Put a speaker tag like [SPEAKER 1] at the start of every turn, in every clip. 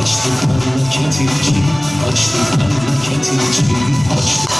[SPEAKER 1] Açtık memleket için Açtık memleket için Açtık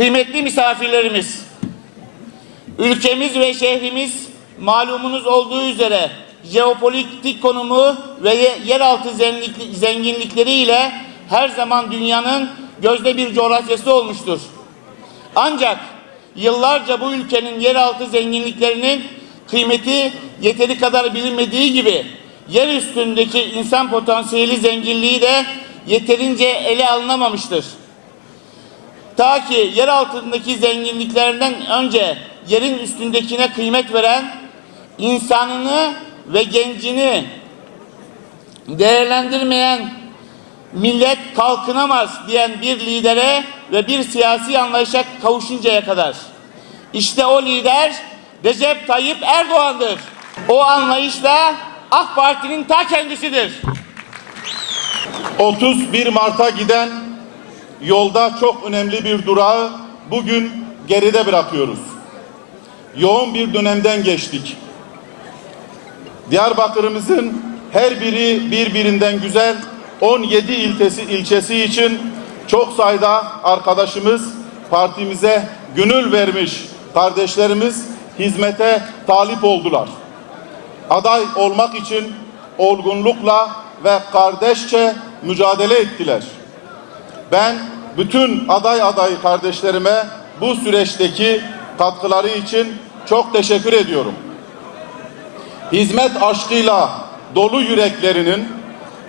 [SPEAKER 2] Kıymetli misafirlerimiz, ülkemiz ve şehrimiz malumunuz olduğu üzere jeopolitik konumu ve ye- yeraltı zenginlik- zenginlikleriyle her zaman dünyanın gözde bir coğrafyası olmuştur. Ancak yıllarca bu ülkenin yeraltı zenginliklerinin kıymeti yeteri kadar bilinmediği gibi yer üstündeki insan potansiyeli zenginliği de yeterince ele alınamamıştır. Ta ki yer altındaki zenginliklerinden önce yerin üstündekine kıymet veren, insanını ve gencini değerlendirmeyen millet kalkınamaz diyen bir lidere ve bir siyasi anlayışa kavuşuncaya kadar. İşte o lider Recep Tayyip Erdoğan'dır. O anlayışla AK Parti'nin ta kendisidir.
[SPEAKER 3] 31 Mart'a giden yolda çok önemli bir durağı bugün geride bırakıyoruz. Yoğun bir dönemden geçtik. Diyarbakır'ımızın her biri birbirinden güzel 17 ilçesi, ilçesi için çok sayıda arkadaşımız partimize gönül vermiş kardeşlerimiz hizmete talip oldular aday olmak için olgunlukla ve kardeşçe mücadele ettiler. Ben bütün aday aday kardeşlerime bu süreçteki katkıları için çok teşekkür ediyorum. Hizmet aşkıyla dolu yüreklerinin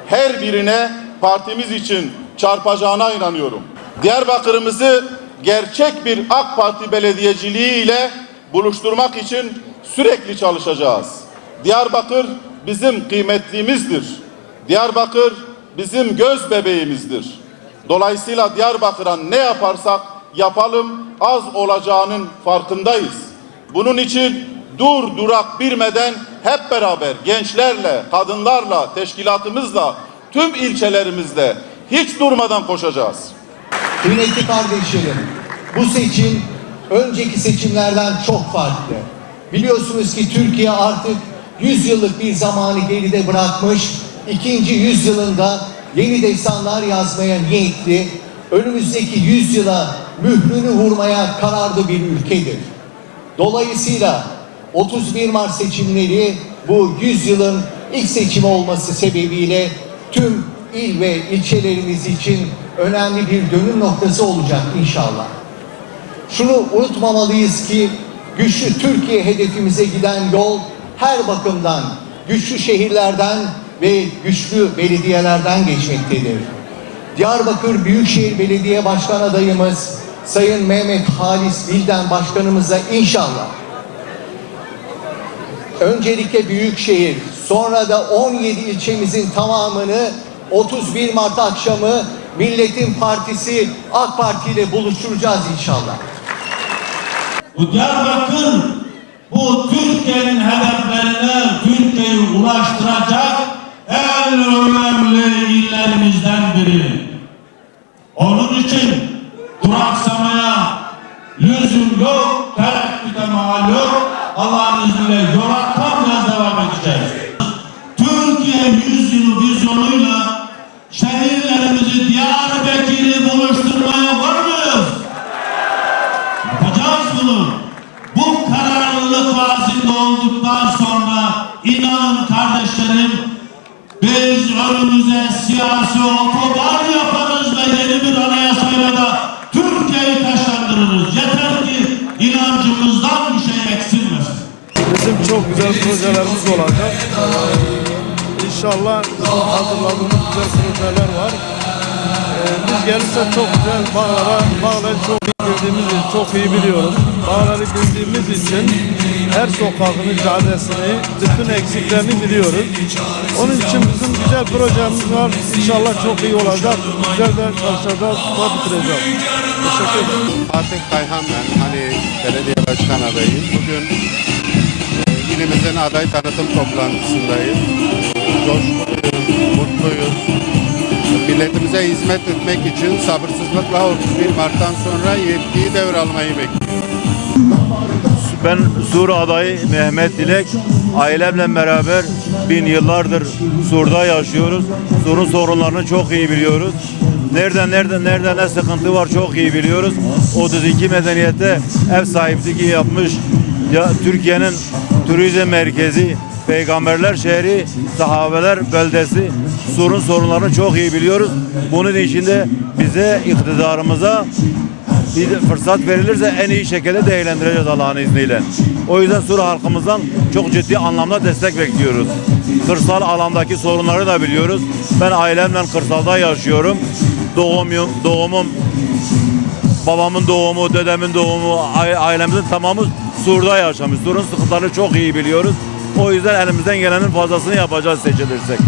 [SPEAKER 3] her birine partimiz için çarpacağına inanıyorum. Diyarbakır'ımızı gerçek bir AK Parti belediyeciliği ile buluşturmak için sürekli çalışacağız. Diyarbakır bizim kıymetliğimizdir. Diyarbakır bizim göz bebeğimizdir. Dolayısıyla Diyarbakır'a ne yaparsak yapalım az olacağının farkındayız. Bunun için dur durak bilmeden hep beraber gençlerle, kadınlarla, teşkilatımızla, tüm ilçelerimizde hiç durmadan koşacağız.
[SPEAKER 4] Kıymetli kardeşlerim, bu seçim önceki seçimlerden çok farklı. Biliyorsunuz ki Türkiye artık 100 yıllık bir zamanı geride bırakmış, ikinci yüzyılında yeni destanlar yazmaya niyetli, önümüzdeki yüzyıla mührünü vurmaya kararlı bir ülkedir. Dolayısıyla 31 Mart seçimleri bu yüzyılın ilk seçimi olması sebebiyle tüm il ve ilçelerimiz için önemli bir dönüm noktası olacak inşallah. Şunu unutmamalıyız ki güçlü Türkiye hedefimize giden yol her bakımdan güçlü şehirlerden ve güçlü belediyelerden geçmektedir. Diyarbakır Büyükşehir Belediye Başkan adayımız Sayın Mehmet Halis Bilden Başkanımıza inşallah öncelikle Büyükşehir, sonra da 17 ilçemizin tamamını 31 Mart akşamı Milletin Partisi AK Parti ile buluşturacağız inşallah.
[SPEAKER 5] Bu Diyarbakır bu Türkiye'nin hedeflerine Türkiye'yi ulaştıracak en önemli illerimizden biri. Onun için duraksamaya lüzum yok, tereddüte mahal yok. Allah'ın izniyle yola tam gaz devam edeceğiz. Türkiye yüzyılı vizyonuyla şehirlerimizi Diyarbakır'ı buluşturmaya var mıyız? Yapacağız bunu. Bu kararlılık vazinde olduktan sonra inanın kardeşlerim önümüze siyasi otoban yaparız ve yeni bir anayasayla da Türkiye'yi taşlandırırız. Yeter ki inancımızdan bir şey eksilmesin.
[SPEAKER 6] Bizim çok güzel projelerimiz olacak. Ee, İnşallah hazırladığımız güzel projeler var. Ee, biz gelirse çok güzel bağlara, bağları çok iyi bildiğimiz için, çok iyi biliyoruz. Bağları bildiğimiz için her sokağını, caddesini, bütün eksiklerini biliyoruz. Onun için bizim güzel projemiz var. İnşallah çok iyi olacak. Güzel de çalışacağız, da bitireceğiz. Teşekkür ederim.
[SPEAKER 7] Fatih Kayhan ben. Hani belediye başkan adayıyım. Bugün e, ilimizin aday tanıtım toplantısındayız. Coşkuluyuz, mutluyuz. Milletimize hizmet etmek için sabırsızlıkla 31 Mart'tan sonra yetkiyi devralmayı bekliyoruz.
[SPEAKER 8] Ben Sur adayı Mehmet Dilek. Ailemle beraber bin yıllardır Sur'da yaşıyoruz. Sur'un sorunlarını çok iyi biliyoruz. Nereden nereden nereden ne sıkıntı var çok iyi biliyoruz. 32 medeniyette ev sahipliği yapmış. Ya Türkiye'nin turizm merkezi, peygamberler şehri, sahabeler beldesi Sur'un sorunlarını çok iyi biliyoruz. Bunun içinde bize iktidarımıza bir fırsat verilirse en iyi şekilde değerlendireceğiz Allah'ın izniyle. O yüzden Sur halkımızdan çok ciddi anlamda destek bekliyoruz. Kırsal alandaki sorunları da biliyoruz. Ben ailemle kırsalda yaşıyorum. Doğum, doğumum, babamın doğumu, dedemin doğumu, ai- ailemizin tamamı Sur'da yaşamış. Sur'un sıkıntılarını çok iyi biliyoruz. O yüzden elimizden gelenin fazlasını yapacağız seçilirsek.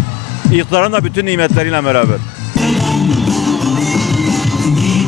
[SPEAKER 8] İktidarın da bütün nimetleriyle beraber.